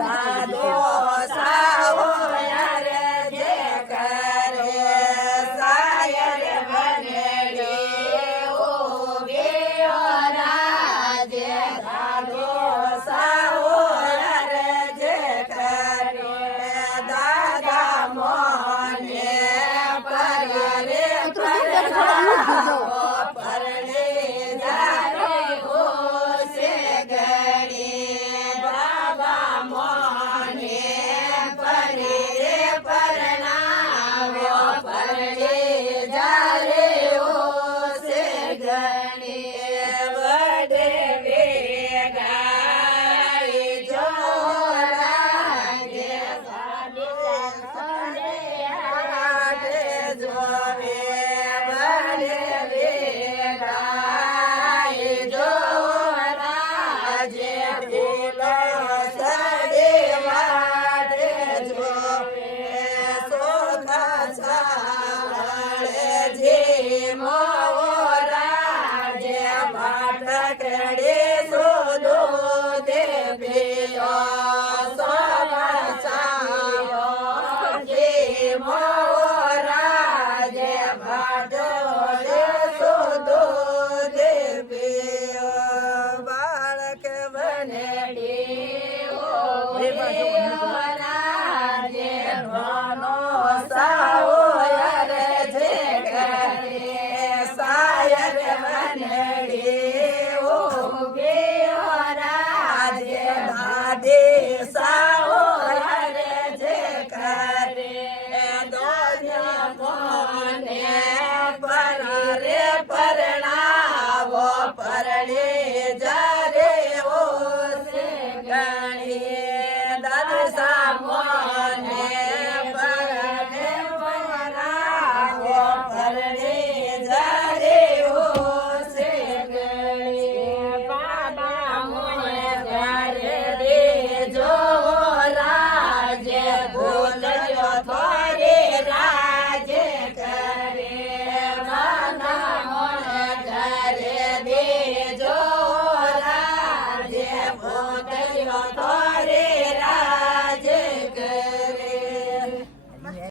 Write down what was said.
દાદો સાવો યાર જે કરે સાયર બનેડી ઉભી રાજે દાદો સાવો યાર જે કરે દાદા મોને પરરે પરણે જારે હોશે ગણી બાબા મોને પરે પરણાવ્યો પરણે જારે હોશે ગણી વડે વેગાઈ જો રાજે સાડે જોવે વડે વેગાઈ જો રાજે ફૂલો સડે વાડે જોવે સોખા સાવળે જે મોવો રાજે ભાટકડે સોદો દે પિયો સોખા સાવળે જે મોવો રાજે ભાટકડે સોદો દે પિયો બાળક બનેડી રાજે ભણો સાવો યાર જે કરે સાયર બનેડી ઉભી રાજે દાદે સાવો યાર જે કરે દોન્યા કોને પરરે પરણાવો પરણે જારે ઓસે ગણી દાદા સામો